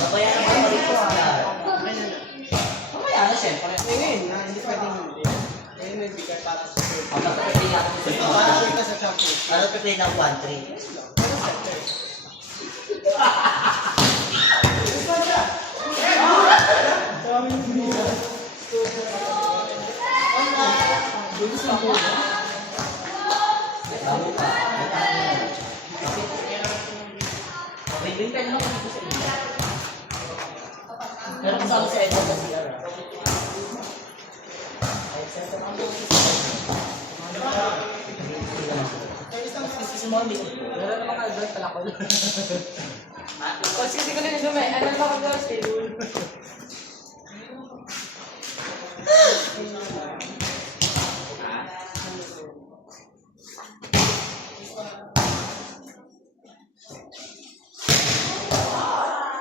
Babayaran ko pa rito mamaya na siyempre. Ngayon, hindi pwedeng hindi. Ngayon may bigay para sa food. Ang magpapapay ako Para kita sa champion. ano pipay ng 1-3? Bago pa. May bintay naman dito sa inyo. Pero kasama sa Edward na siya. Si Mommy. Meron naman ka-advert pala ko. Kasi ko na nito may, ano ba ka-girls eh?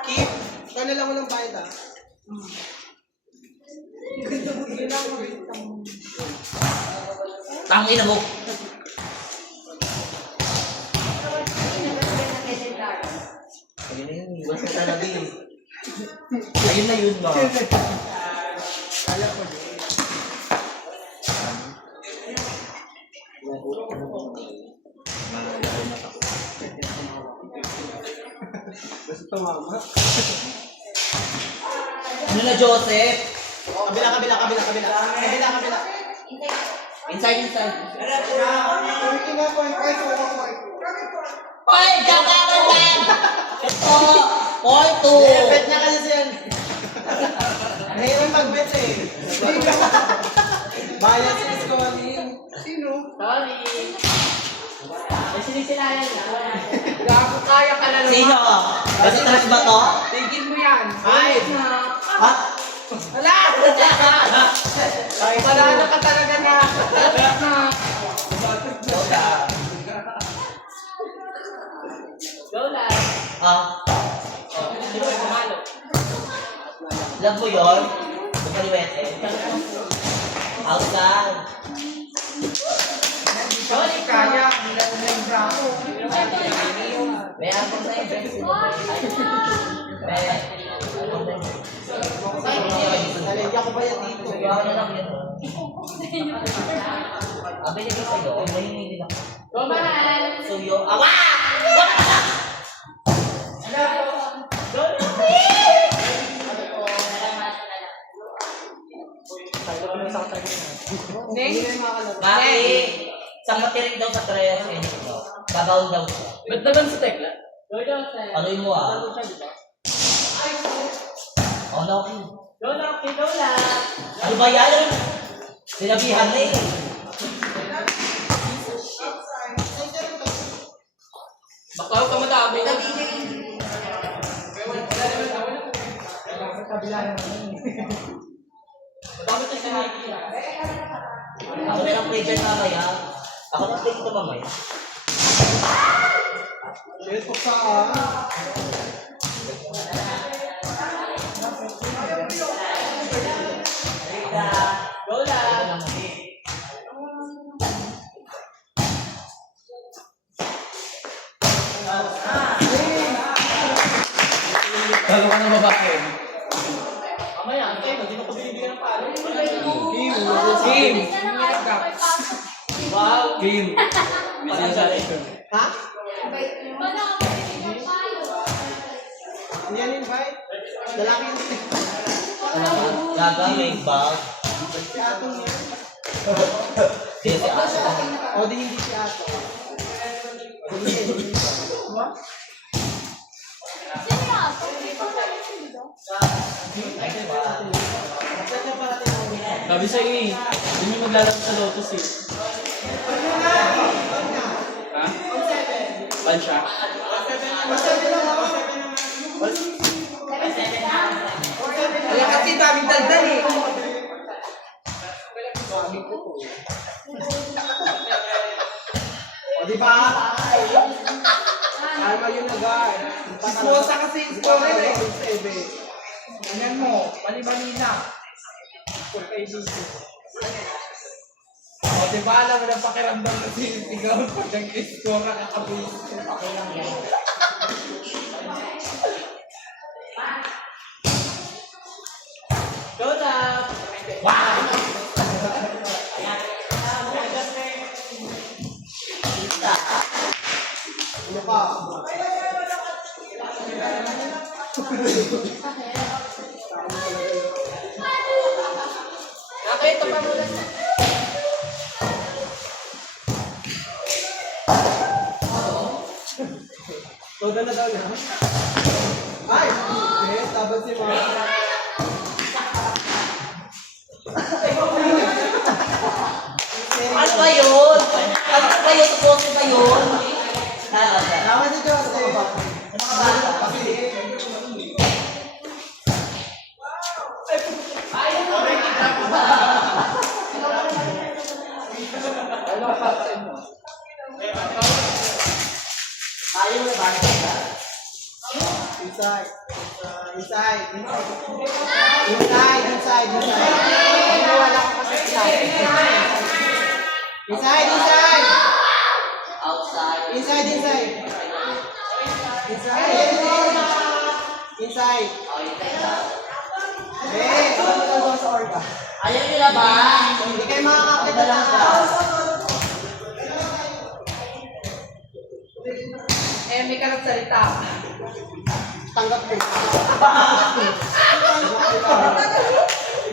Keep. Ikaw na lang mo ng bayad ah. Tangin na mo. Ayun na yun. Iwas ka talaga yun. Ayun na yun ba? Kaya ko din. Basta tumama. Ano na, Joseph? Kabila. Inside. Working na point. Hoy! Kakaroon lang! Ito! Point 2! Bet niya kasi siya. Ngayon mag-bet eh. Bayan si Scoring. Sino? Sorry. May sinisilayan na. Gago kaya ka na naman. Sino? Basta trash ba to? Tigil mo yan. Five. Ha? Wala! Panalo ka talaga na. Lola. Ah? Sino yung pumalo? Love mo yun? Bukaliwete? Outside. Sorry, kaya. Nila yung bravo. May apong na yung friends mo. May... Nalagyan ko ba yan dito? Gawa na lang yun. Binigay sa'yo. May hindi lang. Go, mahal. Suyo. Awa! Maki! Isang matirik daw sa treyas eh. Babaw daw siya. Ba't naman sa tekla? Go, Joseph. Aluin mo ah. Oh, Loki. Go, Loki. Go, Lola. Ano ba yan? Sinabihan na eh. Bakaw ka madami. Bakit na si Mikey? Ako na lang play dyan mamaya. Ako na play dito mamaya. Shit ko saan? Go, Lola. Bago ka na babakit. Mamaya, antay mo. Hindi mo ko binibigyan ng palo. Game! Wow. Game! Ha? Hindi yan invite. Lalaki yung Gaga, may bag. si Atong yan. Hindi si Asa. O di hindi si Atong. Hindi. Sabi sa'yo eh, hindi mo maglalaro sa Lotus eh. Ha? Ban siya? Kaya kasi daming daldal eh. O diba? Kalma yun na guard. Sismosa kasi yung score eh. Anan mo, mali-mali na. O, diba alam mo na pakiramdam na sinisigaw pag nag-score ka kakabulis. Okay lang yan. Go na! Kita. Ano ka? Okay, ito pa muna. Todo na daw na. Ay! Okay, tapos si Mama. Ano ba yun? Ano ba yun? Supose ba yun? Tama si Jose. Mga bata. Ayaw na ba? Inside. Inside. Inside. Wala ka kasi inside. Inside. Outside. Inside. Inside. Oh, yun tayo. Eh, ano sa orga? Ayaw nyo na ba? Hindi kayo makakapit Wala lang na. Eh, may ka nagsalita. Tanggap mo.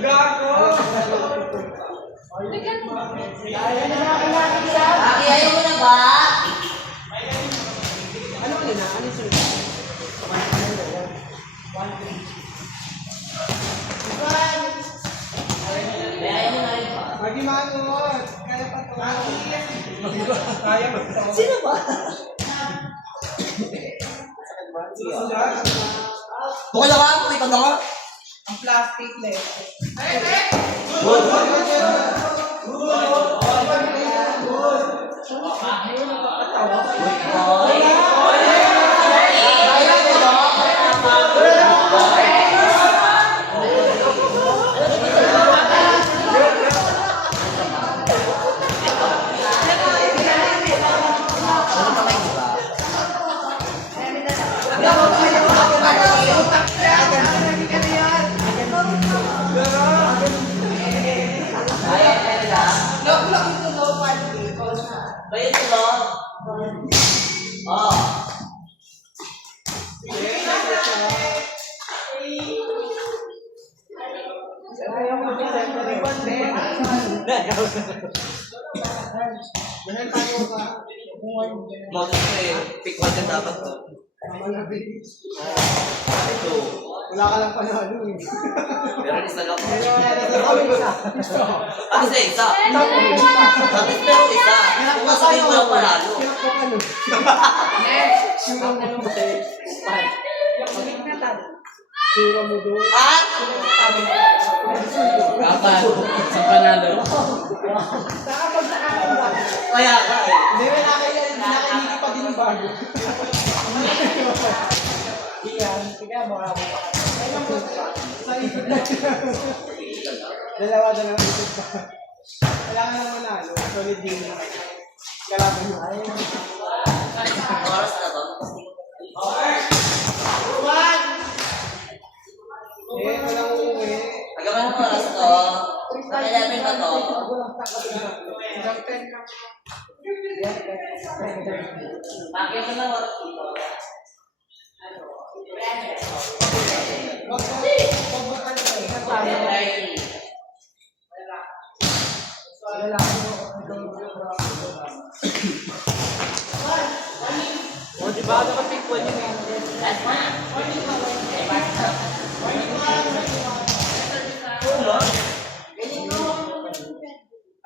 Gago! Aki, ayaw mo na ba? Ano ka na? Ano yung sunod? May ayaw mo na rin ba? Magi mangot. Kaya pa to. Kaya mo. Sino ba? Bukal na ka? Ikaw na ka? Ang plastic na eh. Hoy! Ayaw mo ba? Ano pa kayo ba? Ayaw ka nila? Bayan sila? Oo. Mahal tayo ka. Modus ko eh. Pick one yan dapat to. Ito. Wala ka lang panalo eh. Pero isa lang. Kami isa. Ah, isa. Tapos pero isa. Kung masabihin mo lang panalo. Pinakpapalo. Sura mo nung Sura mo doon. Ah? Kapan? Sa panalo. Kaya ka eh. Hindi, may nakainigi pa din yung bago. Iyan, sige mo nga mo. Sa ikot na. Dalawa ikot pa. Kailangan lang manalo. Solid din. Kalaban mo. Oras na to. Eh, walang uuwi. Hanggang anong oras to? Sa 11 ba to? Bakit mo lang oras dito? O, di ba? Dapat pick one yun eh. Last one.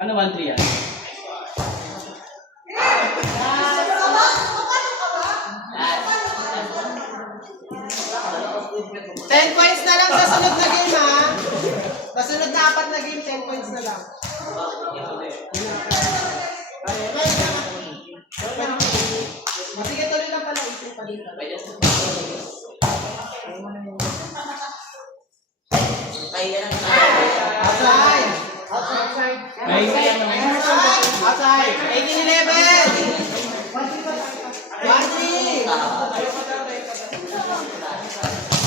Ano 1-3 yan? $10 points na lang sa sunod na game ha. Sa sunod na 4 na game, 10 points na lang. Sige, tuloy lang pala. Ito pa din. Kaya lang. Asa? 18-11. 1-3.